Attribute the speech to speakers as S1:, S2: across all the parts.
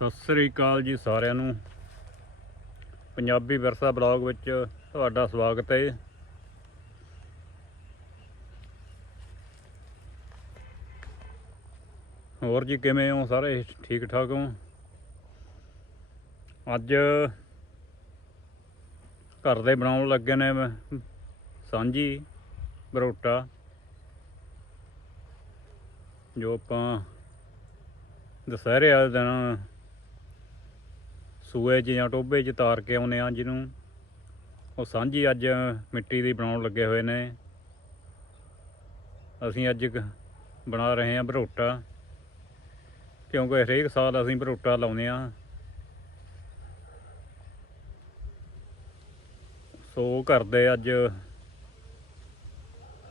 S1: ਸਤਿ ਸ੍ਰੀ ਅਕਾਲ ਜੀ ਸਾਰਿਆਂ ਨੂੰ। ਪੰਜਾਬੀ ਵਿਰਸਾ ਬਲੌਗ ਵਿੱਚ ਤੁਹਾਡਾ ਸਵਾਗਤ ਹੈ। ਹੋਰ ਜੀ ਕਿਵੇਂ ਹੋ? ਸਾਰੇ ਠੀਕ ਠਾਕ ਹੋ? ਅੱਜ ਘਰ ਦੇ ਬਣਾਉਣ ਲੱਗੇ ਨੇ ਸਾਂਝੀ ਬਰੋਟਾ ਜੋ ਆਪਾਂ ਦੁਸਹਿਰੇ ਵਾਲੇ ਦਿਨ ਸੂਏ 'ਚ ਜਾਂ ਟੋਬੇ 'ਚ ਤਾਰ ਕੇ ਆਉਨੇ ਆ ਜਿਹਨੂੰ। ਉਹ ਸਾਂਝੀ ਅੱਜ ਮਿੱਟੀ ਦੀ ਬਣਾਉਣ ਲੱਗੇ ਹੋਏ ਨੇ। ਅਸੀਂ ਅੱਜ ਕ- ਬਣਾ ਰਹੇ ਹਾਂ ਭਰੋਟਾ। ਕਿਉਂਕਿ ਹਰੇਕ ਸਾਲ ਅਸੀਂ ਭਰੋਟਾ ਲਾਉਂਦੇ ਆ ਸੋ ਘਰ ਦੇ ਅੱਜ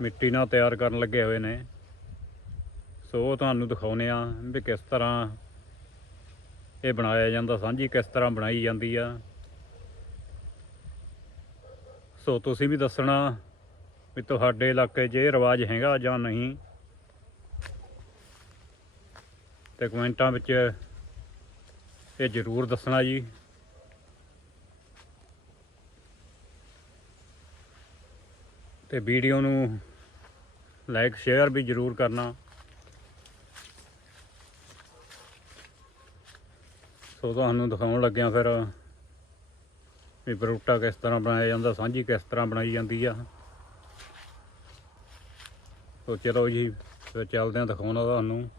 S1: ਮਿੱਟੀ ਨਾਲ ਤਿਆਰ ਕਰਨ ਲੱਗੇ ਹੋਏ ਨੇ। ਸੋ ਉਹ ਤੁਹਾਨੂੰ ਦਿਖਾਉਨੇ ਆ ਵੀ ਕਿਸ ਤਰ੍ਹਾਂ ਇਹ ਬਣਾਇਆ ਜਾਂਦਾ, ਸਾਂਝੀ ਕਿਸ ਤਰ੍ਹਾਂ ਬਣਾਈ ਜਾਂਦੀ ਆ। ਸੋ ਤੁਸੀਂ ਵੀ ਦੱਸਣਾ ਵੀ ਤੁਹਾਡੇ ਇਲਾਕੇ 'ਚ ਇਹ ਰਿਵਾਜ ਹੈਗਾ ਜਾਂ ਨਹੀਂ। ਤੇ ਕਮੈਂਟਾਂ ਵਿੱਚ ਇਹ ਜ਼ਰੂਰ ਦੱਸਣਾ ਜੀ। ਤੇ ਵੀਡੀਓ ਨੂੰ ਲਾਈਕ, ਸ਼ੇਅਰ ਵੀ ਜ਼ਰੂਰ ਕਰਨਾ। ਸੋ ਤੁਹਾਨੂੰ ਦਿਖਾਉਣ ਲੱਗਿਆ ਫਿਰ ਵੀ ਬਰੂਟਾ ਕਿਸ ਤਰ੍ਹਾਂ ਬਣਾਇਆ ਜਾਂਦਾ, ਸਾਂਝੀ ਕਿਸ ਤਰ੍ਹਾਂ ਬਣਾਈ ਜਾਂਦੀ ਆ। ਸੋ ਚਲੋ ਜੀ, ਫਿਰ ਚੱਲਦੇ ਹਾਂ ਦਿਖਾਉਣਾ ਤੁਹਾਨੂੰ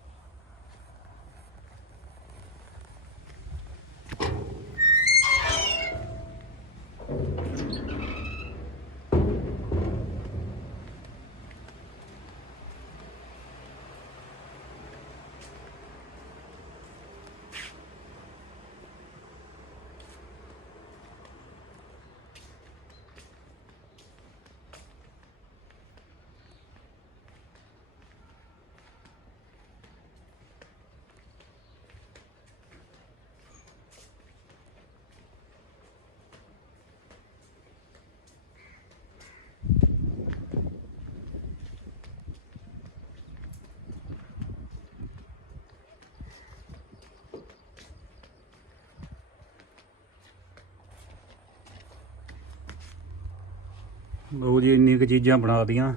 S1: ਲਓ ਜੀ ਇੰਨੀ ਕੁ ਚੀਜ਼ਾਂ ਬਣਾ ਦੀਆਂ।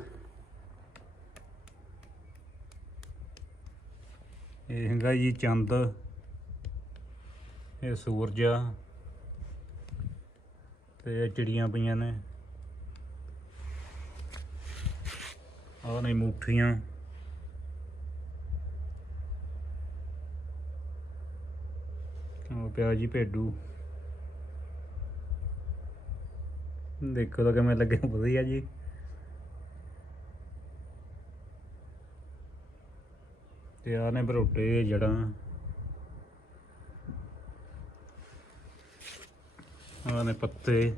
S1: ਇਹ ਹੈਗਾ ਜੀ ਚੰਦ, ਇਹ ਸੂਰਜ ਆ, ਤੇ ਇਹ ਚਿੜੀਆਂ ਪਈਆਂ ਨੇ। ਆਹ ਨੇ ਮੁੱਠੀਆਂ। ਉਹ ਪਿਆ ਜੀ ਭੇਡੂ। ਦੇਖੋ ਤਾਂ ਕਿਵੇਂ ਲੱਗਿਆ ਵਧੀਆ ਜੀ। ਤੇ ਆ ਨੇ ਬਰੋਟੇ ਜੜਾਂ ਆ ਨੇ ਪੱਤੇ।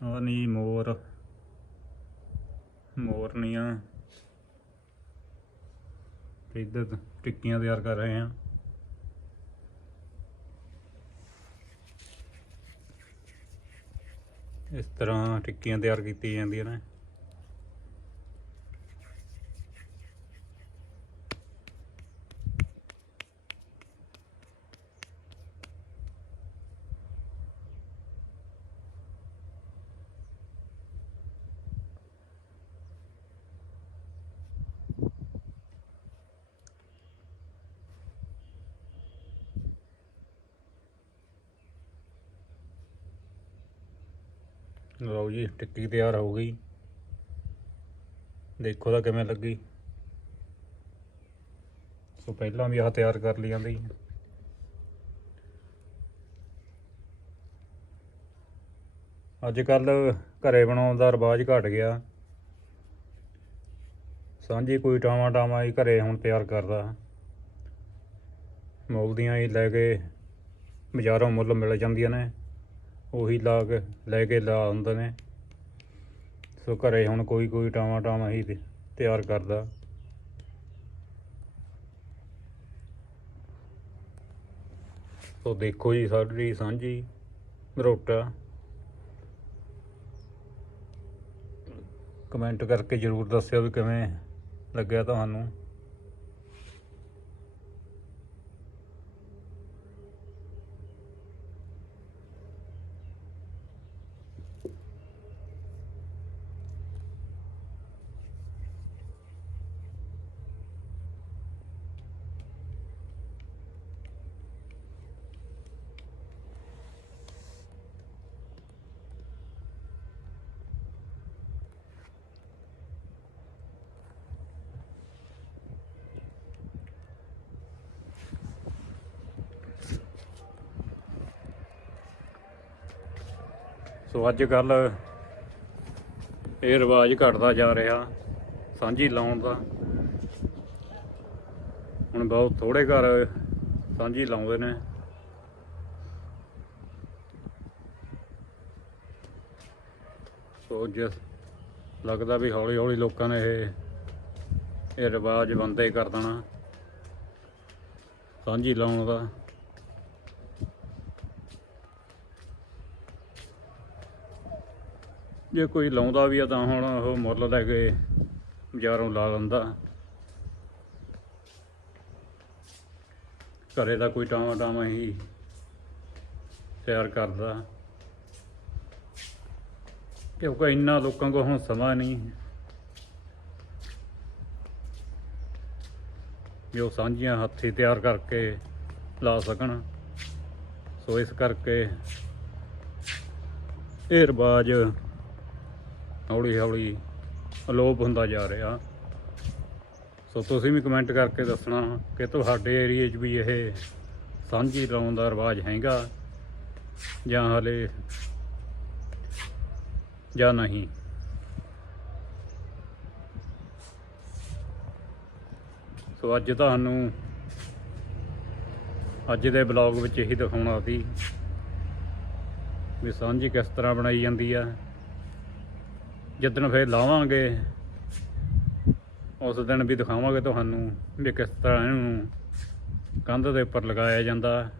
S1: ਆ ਨੀ ਮੋਰ। ਮੋਰਨੀਆਂ ਤੇ ਇੱਧਰ ਟਿੱਕੀਆਂ ਤਿਆਰ ਕਰ ਰਹੇ ਹਾਂ। ਇਸ ਤਰ੍ਹਾਂ ਟਿੱਕੀਆਂ ਤਿਆਰ ਕੀਤੀਆਂ ਜਾਂਦੀਆਂ ਨੇ। ਲਓ ਜੀ, ਟਿੱਕੀ ਤਿਆਰ ਹੋ ਗਈ। ਦੇਖੋ ਤਾਂ ਕਿਵੇਂ ਲੱਗੀ। ਸੋ ਪਹਿਲਾਂ ਵੀ ਆਹ ਤਿਆਰ ਕਰ ਲਈ ਜਾਂਦੀ ਅੱਜ ਕੱਲ ਘਰੇ ਬਣਾਉਣ ਦਾ ਰਿਵਾਜ ਘਟ ਗਿਆ। ਸਾਂਝੀ ਕੋਈ ਟਾਵਾਂ ਟਾਵਾਂ ਹੀ ਘਰੇ ਹੁਣ ਤਿਆਰ ਕਰਦਾ। ਮੁੱਲ ਹੀ ਲੈ ਕੇ ਬਾਜ਼ਾਰੋਂ ਮੁੱਲ ਮਿਲ ਜਾਂਦੀਆਂ ਨੇ। ਉਹੀ ਲਾ ਕੇ, ਲੈ ਕੇ ਲਾ ਹੁੰਦੇ ਨੇ। ਸੋ ਘਰੇ ਹੁਣ ਕੋਈ ਕੋਈ ਟਾਵਾਂ ਟਾਵਾਂ ਹੀ ਤਿਆਰ ਕਰਦਾ। ਸੋ ਦੇਖੋ ਜੀ, ਸਾਡੀ ਸਾਂਝੀ ਰੋਟਾ ਕਮੈਂਟ ਕਰਕੇ ਜਰੂਰ ਦੱਸਿਓ ਵੀ ਕਿਵੇਂ ਲੱਗਿਆ ਤੁਹਾਨੂੰ। ਸੋ ਅੱਜ ਕੱਲ ਇਹ ਰਿਵਾਜ ਘਟਦਾ ਜਾ ਰਿਹਾ, ਸਾਂਝੀ ਲਾਉਣ ਦਾ। ਹੁਣ ਬਹੁਤ ਥੋੜੇ ਘਰ ਸਾਂਝੀ ਲਾਉਂਦੇ ਨੇ। ਸੋ ਜਿਸ ਲੱਗਦਾ ਵੀ ਹੌਲੀ ਹੌਲੀ ਲੋਕਾਂ ਨੇ ਇਹ ਇਹ ਰਿਵਾਜ ਬੰਦੇ ਹੀ ਕਰ ਦੇਣਾ। ਸਾਂਝੀ ਲਾਉਣ ਦਾ ਜੇ ਕੋਈ ਲਾਉਂਦਾ ਵੀ ਆ ਤਾਂ ਹੁਣ ਉਹ ਮੁੱਲ ਲੈ ਕੇ ਬਾਜ਼ਾਰੋਂ ਲਾ ਲੈਂਦਾ। ਘਰੇ ਦਾ ਕੋਈ ਟਾਵਾਂ ਟਾਵਾਂ ਹੀ ਤਿਆਰ ਕਰਦਾ। ਕਿਉਂਕਿ ਇੰਨਾ ਲੋਕਾਂ ਕੋਲ ਹੁਣ ਸਮਾਂ ਨਹੀਂ। ਜੋ ਸਾਂਝੀਆਂ ਹੱਥੀ ਤਿਆਰ ਕਰਕੇ ਲਾ ਸਕਣ। ਸੋ ਇਸ ਕਰਕੇ ਇਹ ਰਿਵਾਜ ਹੌਲੀ ਹੌਲੀ ਅਲੋਪ ਹੁੰਦਾ ਜਾ ਰਿਹਾ। ਸੋ ਤੁਸੀਂ ਵੀ ਕਮੈਂਟ ਕਰਕੇ ਦੱਸਣਾ ਕਿ ਤੁਹਾਡੇ ਏਰੀਏ 'ਚ ਵੀ ਇਹ ਸਾਂਝੀ ਲਾਉਣ ਦਾ ਰਿਵਾਜ ਹੈਗਾ ਜਾਂ ਹਲੇ ਜਾਂ ਨਹੀਂ? ਸੋ ਅੱਜ ਤੁਹਾਨੂੰ ਅੱਜ ਦੇ ਬਲੌਗ ਵਿੱਚ ਇਹੀ ਦਿਖਾਉਣਾ ਸੀ ਵੀ ਸਾਂਝੀ ਕਿਸ ਤਰ੍ਹਾਂ ਬਣਾਈ ਜਾਂਦੀ ਆ। ਜਿੱਦਣ ਫੇਰ ਲਾਵਾਂਗੇ, ਉਸ ਦਿਨ ਵੀ ਦਿਖਾਵਾਂਗੇ ਤੁਹਾਨੂੰ ਵੀ ਕਿਸ ਤਰ੍ਹਾਂ ਇਹਨੂੰ ਕੰਧ ਦੇ ਉੱਪਰ ਲਗਾਇਆ ਜਾਂਦਾ।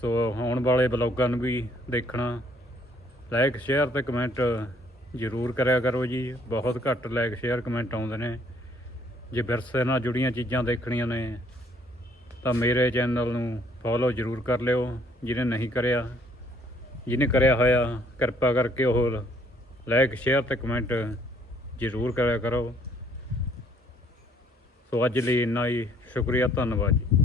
S1: ਸੋ ਆਉਣ ਵਾਲੇ ਬਲੌਗਾਂ ਨੂੰ ਵੀ ਦੇਖਣਾ। ਲਾਈਕ ਸ਼ੇਅਰ ਤੇ ਕਮੈਂਟ ਜ਼ਰੂਰ ਕਰਿਆ ਕਰੋ ਜੀ। ਬਹੁਤ ਘੱਟ ਲਾਈਕ ਸ਼ੇਅਰ ਕਮੈਂਟ ਆਉਂਦੇ ਨੇ। ਜੇ ਵਿਰਸੇ ਨਾਲ ਜੁੜੀਆਂ ਚੀਜ਼ਾਂ ਦੇਖਣੀਆਂ ਨੇ, ਤਾਂ ਮੇਰੇ ਚੈਨਲ ਨੂੰ ਫੋਲੋ ਜ਼ਰੂਰ ਕਰ ਲਿਓ। ਜਿਹਨੇ ਨਹੀਂ ਕਰਿਆ ਜਿਹਨੇ ਕਰਿਆ ਹੋਇਆ, ਕਿਰਪਾ ਕਰਕੇ ਉਹ ਲਾਈਕ ਸ਼ੇਅਰ ਤੇ ਕਮੈਂਟ ਜ਼ਰੂਰ ਕਰਿਆ ਕਰੋ। ਸੋ ਅੱਜ ਲਈ ਇੰਨਾ ਹੀ, ਸ਼ੁਕਰੀਆ, ਧੰਨਵਾਦ ਜੀ।